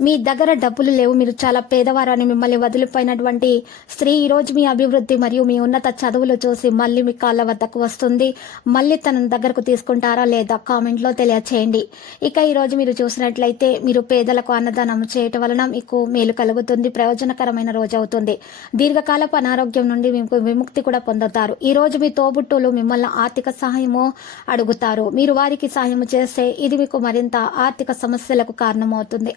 మీ దగ్గర డబ్బులు లేవు మీరు చాలా పేదవారని మిమ్మల్ని వదిలిపోయినటువంటి స్త్రీ ఈరోజు మీ అభివృద్ధి మరియు మీ ఉన్నత చదువులు చూసి మళ్ళీ మీ కాళ్ళ వద్దకు వస్తుంది. మళ్ళీ తన దగ్గరకు తీసుకుంటారా లేదా కామెంట్లో తెలియచేయండి. ఇక ఈరోజు మీరు చూసినట్లయితే మీరు పేదలకు అన్నదానం చేయటం వలన మీకు మేలు కలుగుతుంది ప్రయోజనకరమైన రోజు అవుతుంది. దీర్ఘకాలపు అనారోగ్యం నుండి మీకు విముక్తి కూడా పొందుతారు. ఈ రోజు మీ తోబుట్టులు మిమ్మల్ని ఆర్థిక సహాయము అడుగుతారు. మీరు వారికి సహాయం చేస్తే ఇది మీకు మరింత ఆర్థిక సమస్యలకు కారణమవుతుంది.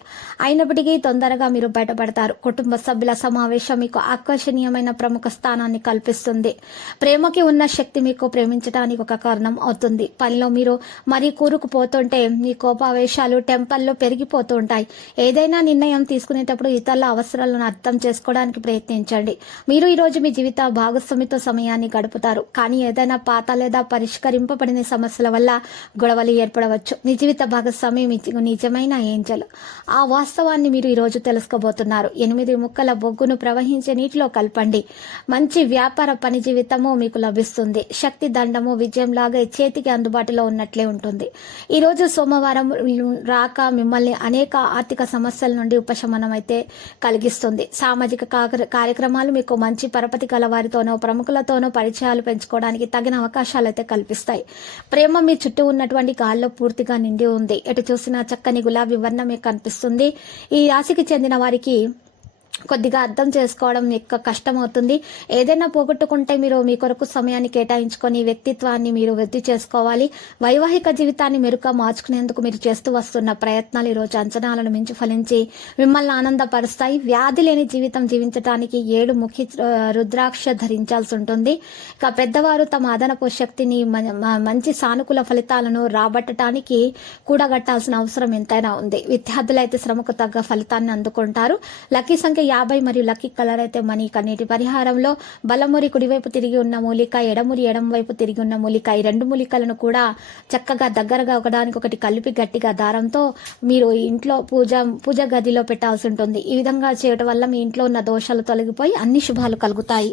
అయినప్పటికీ తొందరగా మీరు బయటపడతారు. కుటుంబ సభ్యుల సమావేశం మీకు ఆకర్షణీయమైన ప్రముఖ స్థానాన్ని కల్పిస్తుంది. ప్రేమకి ఉన్న శక్తి మీకు ప్రేమించడానికి ఒక కారణం అవుతుంది. పనిలో మీరు మరీ కూరుకుపోతుంటే మీ కోపావేశాలు టెంపల్లో పెరిగిపోతూ ఉంటాయి ఏదైనా నిర్ణయం తీసుకునేటప్పుడు ఇతరుల అవసరాలను అర్థం చేసుకోవడానికి ప్రయత్నించండి. మీరు ఈరోజు మీ జీవిత భాగస్వామితో సమయాన్ని గడుపుతారు. కానీ ఏదైనా పాత లేదా పరిష్కరింపబడిన సమస్యల వల్ల గొడవలు ఏర్పడవచ్చు. మీ జీవిత భాగస్వామి మీకు నిజమైన ఏంజల్. ఆ వాస్తవాన్ని మీరు ఈరోజు తెలుసుకోబోతున్నారు. ఎనిమిది ముక్కల బొగ్గును ప్రవహించే నీటిలో కలపండి. మంచి వ్యాపార పని జీవితము మీకు లభిస్తుంది. శక్తి దండము విజయంలాగా చేతికి అందుబాటులో ఉన్నట్లే ఉంటుంది. ఈరోజు సోమవారం రాక మిమ్మల్ని అనేక ఆర్థిక సమస్యల నుండి ఉపశమనం అయితే కలిగిస్తుంది. సామాజిక కార్యక్రమాలు మీకు మంచి పరపతి గల వారితోనో ప్రముఖులతోనో పరిచయాలు పెంచుకోవడానికి తగిన అవకాశాలు అయితే కల్పిస్తాయి. ప్రేమ మీ చుట్టూ ఉన్నటువంటి గాల్లో పూర్తిగా నిండి ఉంది. ఎటు చూసినా చక్కని గులాబీ వర్ణమే కనిపిస్తుంది. ఈ రాశికి చెందిన వారికి కొద్దిగా అర్థం చేసుకోవడం ఎక్కువ కష్టం అవుతుంది ఏదైనా పోగొట్టుకుంటే మీరు మీ కొరకు సమయాన్ని కేటాయించుకొని వ్యక్తిత్వాన్ని మీరు వృద్ధి చేసుకోవాలి. వైవాహిక జీవితాన్ని మెరుగ్గా మార్చుకునేందుకు మీరు చేస్తూ వస్తున్న ప్రయత్నాలు ఈరోజు అంచనాలను మించి ఫలించి మిమ్మల్ని ఆనందపరుస్తాయి. వ్యాధి లేని జీవితం జీవించడానికి ఏడు ముఖి రుద్రాక్ష ధరించాల్సి ఉంటుంది. ఇక పెద్దవారు తమ అదనపు శక్తిని మ- మంచి సానుకూల ఫలితాలను రాబట్టడానికి కూడగట్టాల్సిన అవసరం ఎంతైనా ఉంది. విద్యార్థులైతే శ్రమకు తగ్గ ఫలితాన్ని అందుకుంటారు. లక్కీ సంఖ్య యాభై మరియు లక్కీ కలర్ అయితే మనీ కన్నీటి పరిహారంలో బలమురి కుడివైపు తిరిగి ఉన్న మూలిక ఎడమురి ఎడమ వైపు తిరిగి ఉన్న మూలిక ఈ రెండు మూలికలను కూడా చక్కగా దగ్గరగా ఒకదానికి ఒకటి కలిపి గట్టిగా దారంతో మీరు ఇంట్లో పూజ పూజ గదిలో పెట్టాల్సి ఉంటుంది. ఈ విధంగా చేయటం వల్ల మీ ఇంట్లో ఉన్న దోషాలు తొలగిపోయి అన్ని శుభాలు కలుగుతాయి.